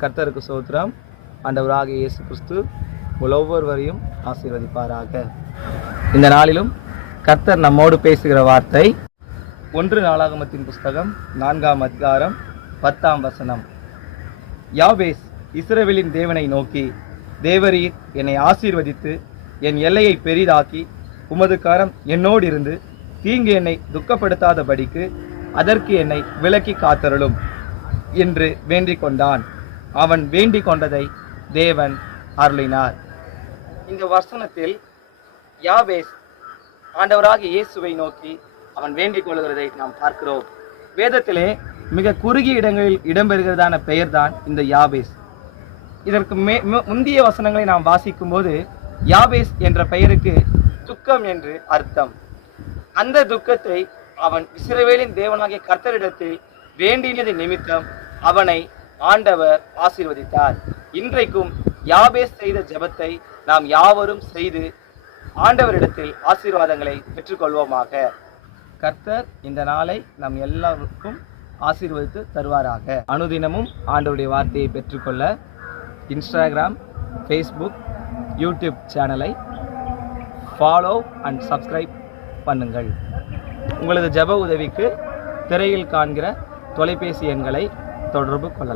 கர்த்தருக்கு ஸ்தோத்திரம். ஆண்டவராகிய இயேசு கிறிஸ்து உங்கள் ஒவ்வொருவரையும் ஆசீர்வதிப்பாராக. இந்த நாளிலும் கர்த்தர் நம்மோடு பேசுகிற வார்த்தை 1 நாளாகமத்தின் புஸ்தகம் 4ஆம் அதிகாரம் 10ஆம் வசனம். யாவேஸ் இஸ்ரவேலின் தேவனை நோக்கி, தேவரீர் என்னை ஆசீர்வதித்து என் எல்லையை பெரிதாக்கி உமது கரம் என்னோடு இருந்து தீங்கு என்னை துக்கப்படுத்தாதபடிக்கு அதற்கு என்னை விலக்கி காத்தருளும் என்று வேண்டிக் கொண்டான். அவன் வேண்டிக் கொண்டதை தேவன் அருளினார். இந்த வசனத்தில் யாவேஸ் ஆண்டவராகிய இயேசுவை நோக்கி அவன் வேண்டிக் கொள்கிறதை நாம் பார்க்கிறோம். வேதத்திலே மிக குறுகிய இடங்களில் இடம்பெறுகிறதான பெயர்தான் இந்த யாவேஸ். இதற்கு முந்தைய வசனங்களை நாம் வாசிக்கும் போது யாவேஸ் என்ற பெயருக்கு துக்கம் என்று அர்த்தம். அந்த துக்கத்தை அவன் இஸ்ரவேலின் தேவனாகிய கர்த்தரிடத்தில் வேண்டியது நிமித்தம் அவனை ஆண்டவர் ஆசீர்வதித்தார். இன்றைக்கும் யாவேஸ் செய்த ஜெபத்தை நாம் யாவரும் செய்து ஆண்டவரிடத்தில் ஆசீர்வாதங்களை பெற்றுக்கொள்வோமாக. கர்த்தர் இந்த நாளை நம் எல்லாருக்கும் ஆசீர்வதித்து தருவாராக. அனுதினமும் ஆண்டவருடைய வார்த்தையை பெற்றுக்கொள்ள இன்ஸ்டாகிராம், ஃபேஸ்புக், யூடியூப் சேனலை ஃபாலோ அண்ட் சப்ஸ்கிரைப் பண்ணுங்கள். உங்களது ஜெப உதவிக்கு திரையில் காண்கிற தொலைபேசி எண்களை தொடர்பு கொள்ளலாம்.